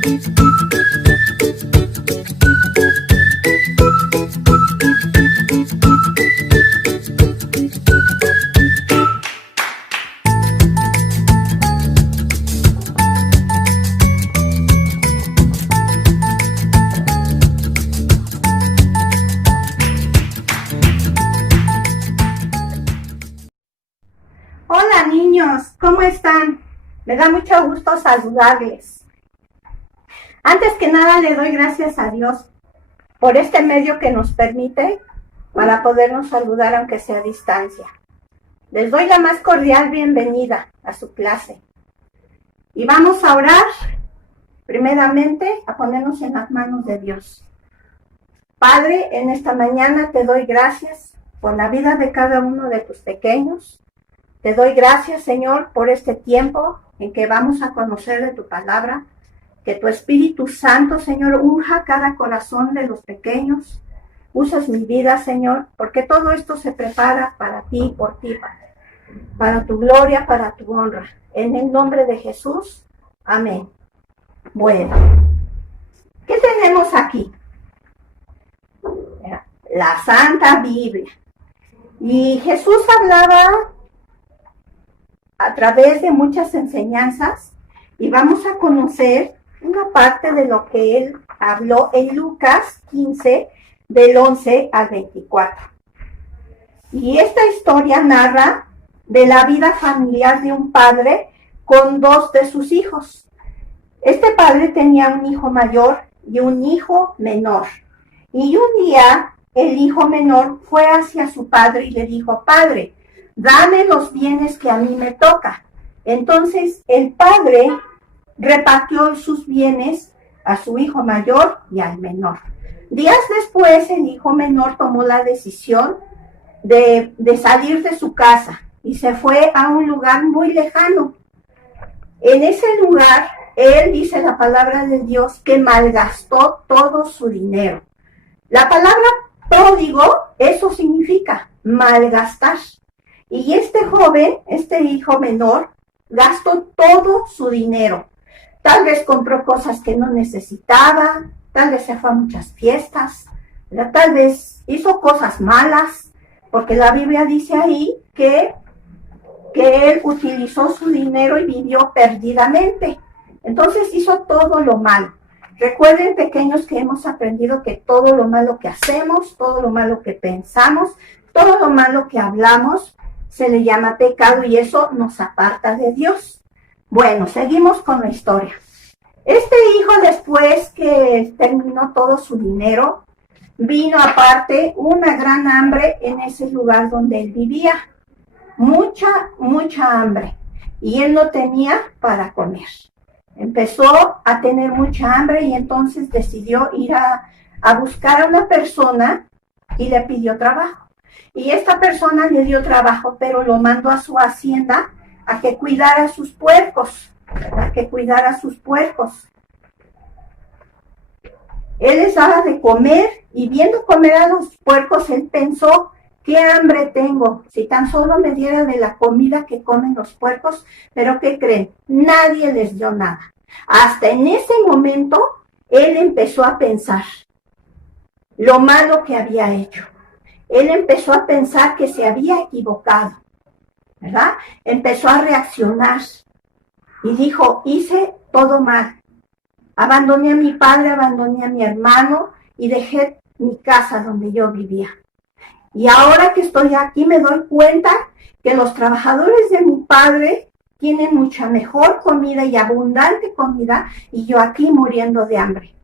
Hola niños, ¿cómo están? Me da mucho gusto saludarles. Antes que nada le doy gracias a Dios por este medio que nos permite para podernos saludar aunque sea a distancia. Les doy la más cordial bienvenida a su clase. Y vamos a orar, primeramente, a ponernos en las manos de Dios. Padre, en esta mañana te doy gracias por la vida de cada uno de tus pequeños. Te doy gracias, Señor, por este tiempo en que vamos a conocer de tu palabra. Que tu Espíritu Santo, Señor, unja cada corazón de los pequeños. Usas mi vida, Señor, porque todo esto se prepara para ti y por ti, Padre. Para tu gloria, para tu honra. En el nombre de Jesús. Amén. Bueno, ¿qué tenemos aquí? La Santa Biblia. Y Jesús hablaba a través de muchas enseñanzas y vamos a conocer una parte de lo que él habló en Lucas 15, del 11 al 24. Y esta historia narra de la vida familiar de un padre con dos de sus hijos. Este padre tenía un hijo mayor y un hijo menor. Y un día el hijo menor fue hacia su padre y le dijo: Padre, dame los bienes que a mí me toca. Entonces el padre repartió sus bienes a su hijo mayor y al menor. Días después el hijo menor tomó la decisión de salir de su casa y se fue a un lugar muy lejano. En ese lugar, él, dice la palabra de Dios, que malgastó todo su dinero. La palabra pródigo, eso significa malgastar. Y este joven, este hijo menor, gastó todo su dinero. Tal vez compró cosas que no necesitaba, tal vez se fue a muchas fiestas, tal vez hizo cosas malas, porque la Biblia dice ahí que él utilizó su dinero y vivió perdidamente. Entonces hizo todo lo malo. Recuerden, pequeños, que hemos aprendido que todo lo malo que hacemos, todo lo malo que pensamos, todo lo malo que hablamos, se le llama pecado y eso nos aparta de Dios. Bueno, seguimos con la historia. Este hijo, después que terminó todo su dinero, vino aparte una gran hambre en ese lugar donde él vivía. Mucha hambre. Y él no tenía para comer. Empezó a tener mucha hambre y entonces decidió ir a buscar a una persona y le pidió trabajo. Y esta persona le dio trabajo, pero lo mandó a su hacienda a que cuidara sus puercos, Él les daba de comer y viendo comer a los puercos, él pensó: ¿qué hambre tengo? Si tan solo me diera de la comida que comen los puercos. Pero ¿qué creen? Nadie les dio nada. Hasta en ese momento, él empezó a pensar lo malo que había hecho. Él empezó a pensar que se había equivocado, ¿verdad? Empezó a reaccionar y dijo: hice todo mal. Abandoné a mi padre, abandoné a mi hermano y dejé mi casa donde yo vivía. Y ahora que estoy aquí me doy cuenta que los trabajadores de mi padre tienen mucha mejor comida y abundante comida y yo aquí muriendo de hambre.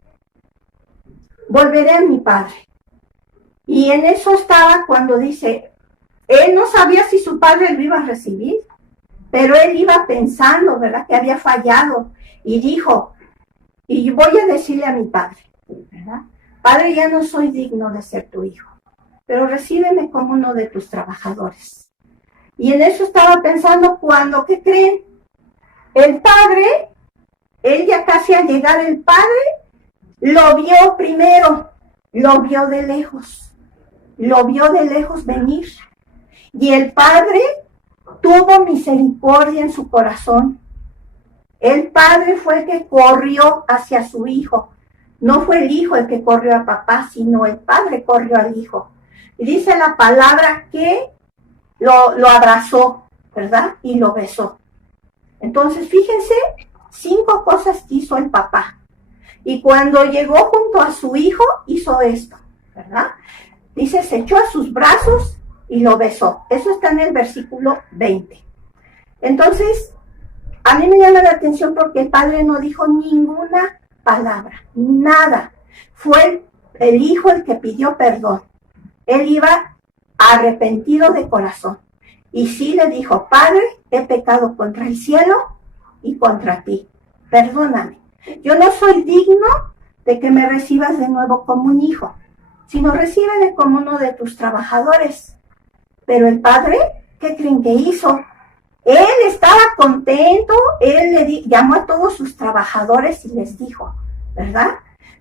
Volveré a mi padre. Y en eso estaba cuando dice, él no sabía si su padre lo iba a recibir, pero él iba pensando, ¿verdad?, que había fallado y dijo, y voy a decirle a mi padre, ¿verdad? Padre, ya no soy digno de ser tu hijo, pero recíbeme como uno de tus trabajadores. Y en eso estaba pensando cuando, ¿qué creen? El padre, él ya casi al llegar el padre, lo vio primero, lo vio de lejos venir. Y el padre tuvo misericordia en su corazón El padre fue el que corrió hacia su hijo. No fue el hijo el que corrió a papá, sino el padre corrió al hijo. Y dice la palabra que lo abrazó, ¿verdad? Y lo besó. Entonces, fíjense, 5 cosas que hizo el papá. Y cuando llegó junto a su hijo, hizo esto, ¿verdad? Dice, se echó a sus brazos y lo besó. Eso está en el versículo 20. Entonces, a mí me llama la atención porque el padre no dijo ninguna palabra, nada. Fue el hijo el que pidió perdón. Él iba arrepentido de corazón. Y sí le dijo, Padre, he pecado contra el cielo y contra ti. Perdóname. Yo no soy digno de que me recibas de nuevo como un hijo, sino recíbeme como uno de tus trabajadores. Pero el padre, ¿qué creen que hizo? Él estaba contento, él llamó a todos sus trabajadores y les dijo, ¿verdad?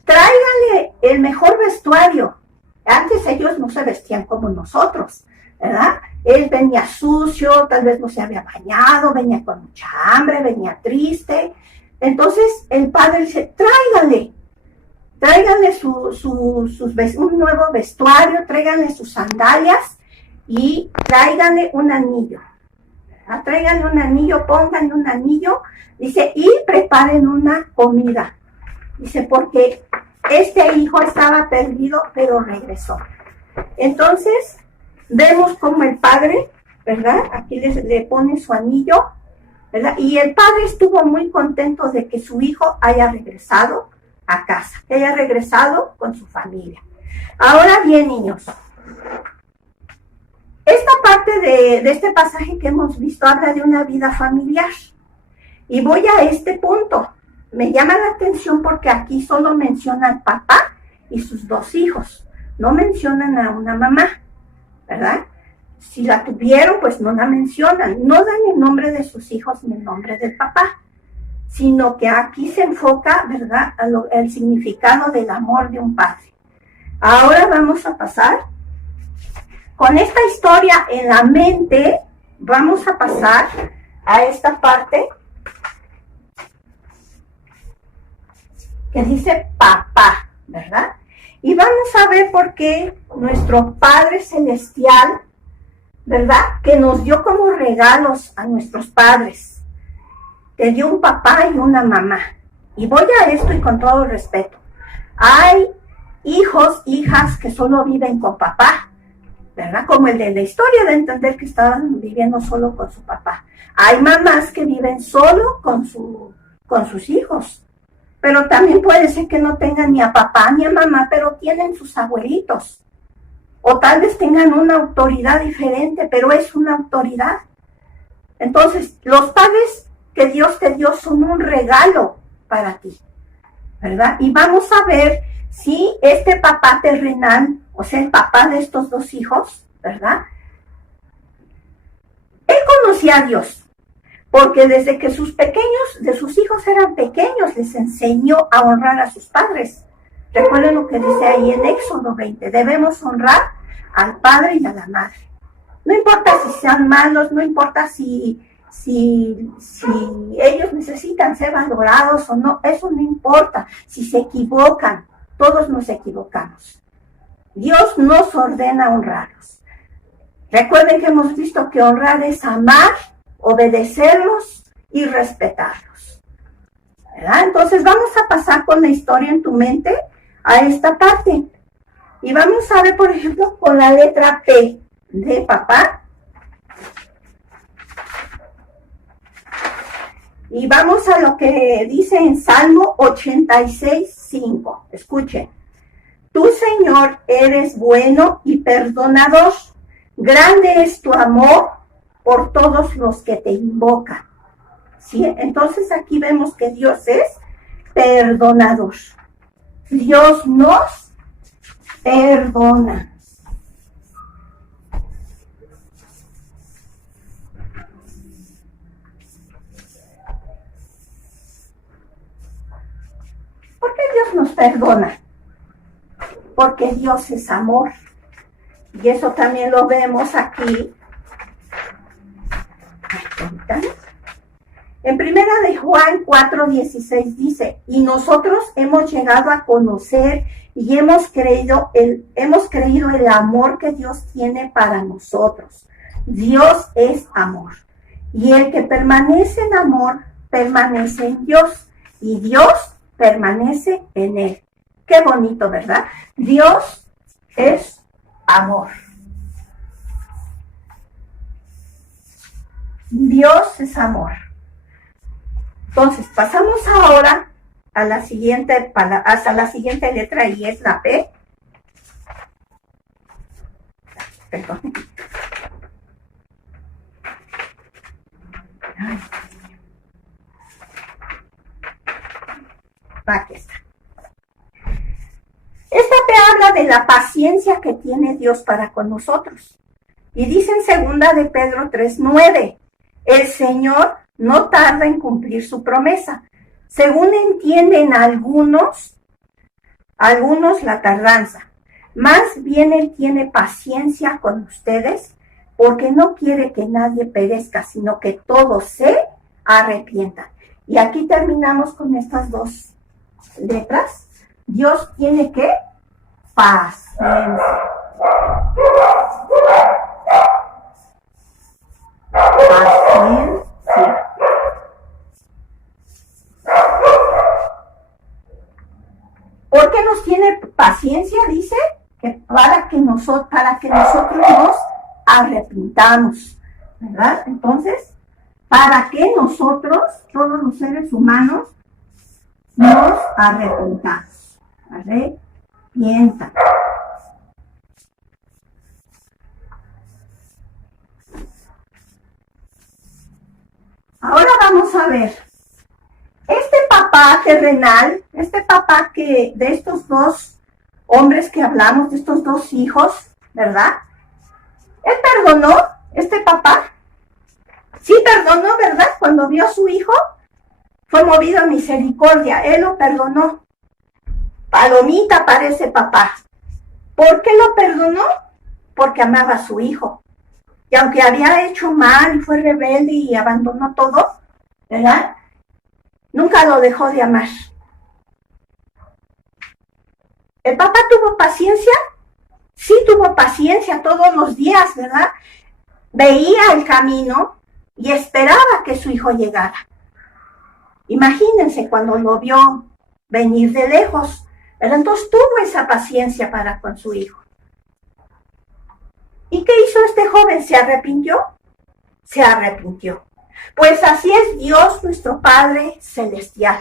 Tráiganle el mejor vestuario. Antes ellos no se vestían como nosotros, ¿verdad? Él venía sucio, tal vez no se había bañado, venía con mucha hambre, venía triste. Entonces el padre dice, tráiganle un nuevo vestuario, tráiganle sus sandalias y tráiganle un anillo. Tráiganle un anillo, pónganle un anillo, dice, y preparen una comida. Dice, porque este hijo estaba perdido, pero regresó. Entonces, vemos como el padre, ¿verdad? Aquí le pone su anillo, ¿verdad? Y el padre estuvo muy contento de que su hijo haya regresado a casa, que haya regresado con su familia. Ahora bien, niños, esta parte de este pasaje que hemos visto habla de una vida familiar. Y voy a este punto. Me llama la atención porque aquí solo menciona al papá y sus 2 hijos. No mencionan a una mamá, ¿verdad? Si la tuvieron, pues no la mencionan. No dan el nombre de sus hijos ni el nombre del papá, sino que aquí se enfoca, ¿verdad?, el significado del amor de un padre. Ahora vamos a pasar, con esta historia en la mente, vamos a pasar a esta parte que dice papá, ¿verdad? Y vamos a ver por qué nuestro Padre Celestial, ¿verdad?, que nos dio como regalos a nuestros padres, que dio un papá y una mamá. Y voy a esto y con todo respeto. Hay hijos, hijas que solo viven con papá, ¿verdad? Como el de la historia de entender que estaban viviendo solo con su papá. Hay mamás que viven solo con sus hijos. Pero también puede ser que no tengan ni a papá ni a mamá, pero tienen sus abuelitos. O tal vez tengan una autoridad diferente, pero es una autoridad. Entonces, los padres que Dios te dio son un regalo para ti, ¿verdad? Y vamos a ver si este papá terrenal, o sea, el papá de estos 2 hijos, ¿verdad? Él conocía a Dios, porque desde que de sus hijos eran pequeños, les enseñó a honrar a sus padres. Recuerden lo que dice ahí en Éxodo 20, debemos honrar al padre y a la madre. No importa si sean malos, no importa si ellos necesitan ser valorados o no, eso no importa. Si se equivocan, todos nos equivocamos. Dios nos ordena honrarlos. Recuerden que hemos visto que honrar es amar, obedecerlos y respetarlos, ¿verdad? Entonces vamos a pasar con la historia en tu mente a esta parte. Y vamos a ver, por ejemplo, con la letra P de papá. Y vamos a lo que dice en Salmo 86:5. Escuchen. Tú, Señor, eres bueno y perdonador. Grande es tu amor por todos los que te invocan. ¿Sí? Entonces aquí vemos que Dios es perdonador. Dios nos perdona. ¿Por qué Dios nos perdona? Porque Dios es amor. Y eso también lo vemos aquí. En primera de Juan 4:16 dice, y nosotros hemos llegado a conocer y hemos creído el amor que Dios tiene para nosotros. Dios es amor. Y el que permanece en amor, permanece en Dios. Y Dios permanece en él. Qué bonito, ¿verdad? Dios es amor. Dios es amor. Entonces, pasamos ahora a la siguiente, hasta la siguiente letra y es la P. Perdón. Aquí está. Esta P habla de la paciencia que tiene Dios para con nosotros. Y dice en segunda de Pedro 3:9, el Señor no tarda en cumplir su promesa. Según entienden algunos la tardanza. Más bien Él tiene paciencia con ustedes porque no quiere que nadie perezca, sino que todos se arrepientan. Y aquí terminamos con estas dos letras. Dios tiene que paciencia. Paciencia. ¿Por qué nos tiene paciencia? Dice que para que nosotros nos arrepintamos, ¿verdad? Entonces, para que nosotros, todos los seres humanos, nos arrepintamos. Arrepientan. Ahora vamos a ver. Este papá terrenal, este papá que de estos dos hombres que hablamos, de estos dos hijos, ¿verdad? Él perdonó, este papá. Sí perdonó, ¿verdad? Cuando vio a su hijo, fue movido a misericordia. Él lo perdonó. Palomita para ese papá. ¿Por qué lo perdonó? Porque amaba a su hijo. Y aunque había hecho mal y fue rebelde y abandonó todo, ¿verdad? Nunca lo dejó de amar. ¿El papá tuvo paciencia? Sí tuvo paciencia todos los días, ¿verdad? Veía el camino y esperaba que su hijo llegara. Imagínense cuando lo vio venir de lejos, ¿verdad? Entonces tuvo esa paciencia para con su hijo. ¿Y qué hizo este joven? ¿Se arrepintió? Se arrepintió. Pues así es Dios, nuestro Padre Celestial,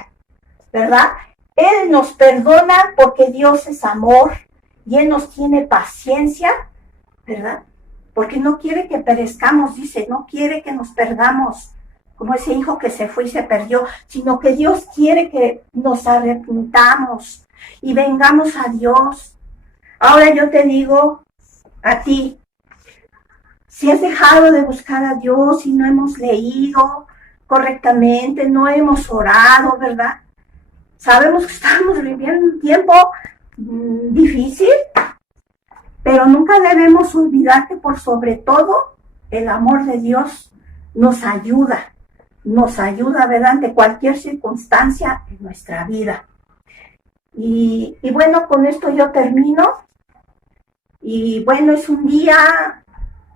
¿verdad? Él nos perdona porque Dios es amor y Él nos tiene paciencia, ¿verdad? Porque no quiere que perezcamos, dice, no quiere que nos perdamos, como ese hijo que se fue y se perdió, sino que Dios quiere que nos arrepintamos y vengamos a Dios. Ahora yo te digo a ti, si has dejado de buscar a Dios y no hemos leído correctamente, no hemos orado, ¿verdad? Sabemos que estamos viviendo un tiempo difícil, pero nunca debemos olvidar que por sobre todo el amor de Dios nos ayuda, ¿verdad? Ante cualquier circunstancia en nuestra vida. Y bueno, con esto yo termino. Y bueno, es un día,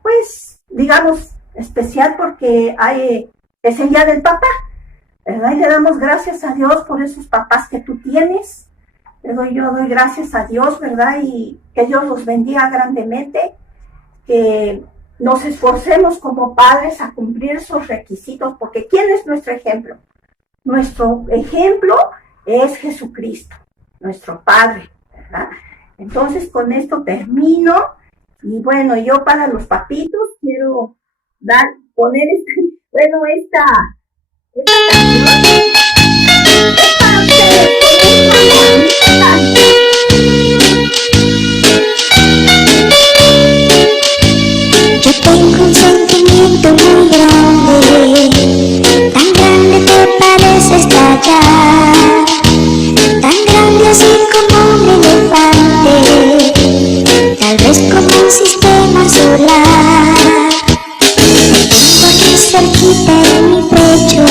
pues, digamos, especial porque es el día del papá, ¿verdad? Y le damos gracias a Dios por esos papás que tú tienes. Yo doy gracias a Dios, ¿verdad? Y que Dios los bendiga grandemente, que nos esforcemos como padres a cumplir esos requisitos, porque ¿quién es nuestro ejemplo? Nuestro ejemplo es Jesucristo, nuestro Padre, ¿verdad? Entonces con esto termino. Y bueno, yo para los papitos quiero poner esta canción. Es para ustedes, Yo tengo un sentimiento muy grande, tan grande que parece estallar, tan grande así como un elefante, tal vez como un sistema solar. Lo tengo aquí cerquita en mi pecho.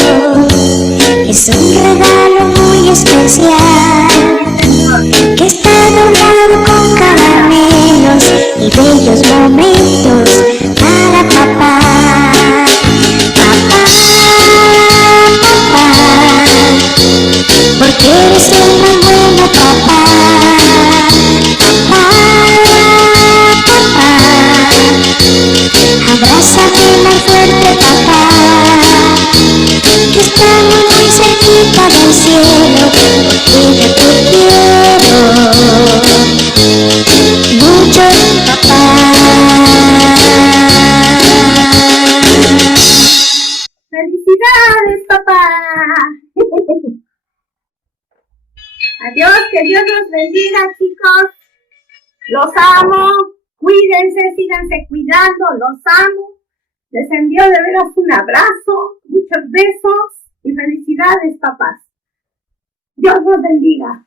que Dios los bendiga, chicos. Los amo. Cuídense, síganse cuidando, los amo. Les envío de veras un abrazo, muchos besos y felicidades, papás. Dios los bendiga.